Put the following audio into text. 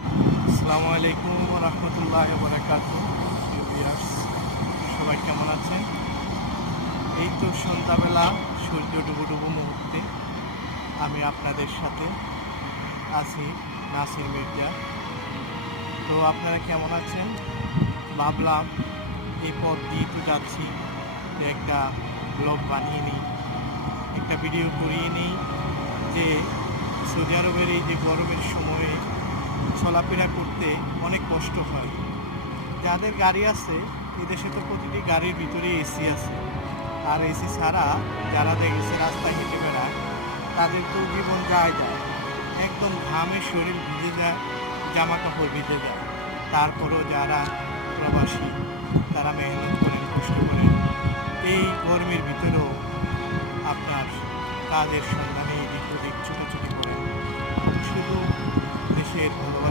আসসালামু আলাইকুম রহমতুল্লাহ বারাকাতুহু। সবাই কেমন আছেন? এই তো সন্ধ্যাবেলা সূর্য ডুবো ডুবো মুহূর্তে আমি আপনাদের সাথে আছি, নাসির মির্জা। তো আপনারা কেমন আছেন? ভাবলাম এই পথ দিয়ে তো যাচ্ছি, যে একটা ব্লগ বানিয়ে নিই, একটা ভিডিও করিয়ে নিই যে সৌদি আরবের এই যে গরমের সময়ে চলাফেরা করতে অনেক কষ্ট হয়। যাদের গাড়ি আছে, এদেশে তো প্রতিটি গাড়ির ভিতরে এসি আছে, আর এসি ছাড়া যারা দেখেছে রাস্তায় হেঁটে বেড়ায় তাদের তো জীবন যায় একদম ঘামে শরীর ভিজে যায়, জামা কাপড় ভিজে যায়। তারপরও যারা প্রবাসী তারা মেহনত করেন, কষ্ট করেন, এই গরমের ভিতরেও আপনার কাজের সন্ধানে এদিক ওদিক ছুটোছুটি করেন, শুধু দেশের ভালোবাসা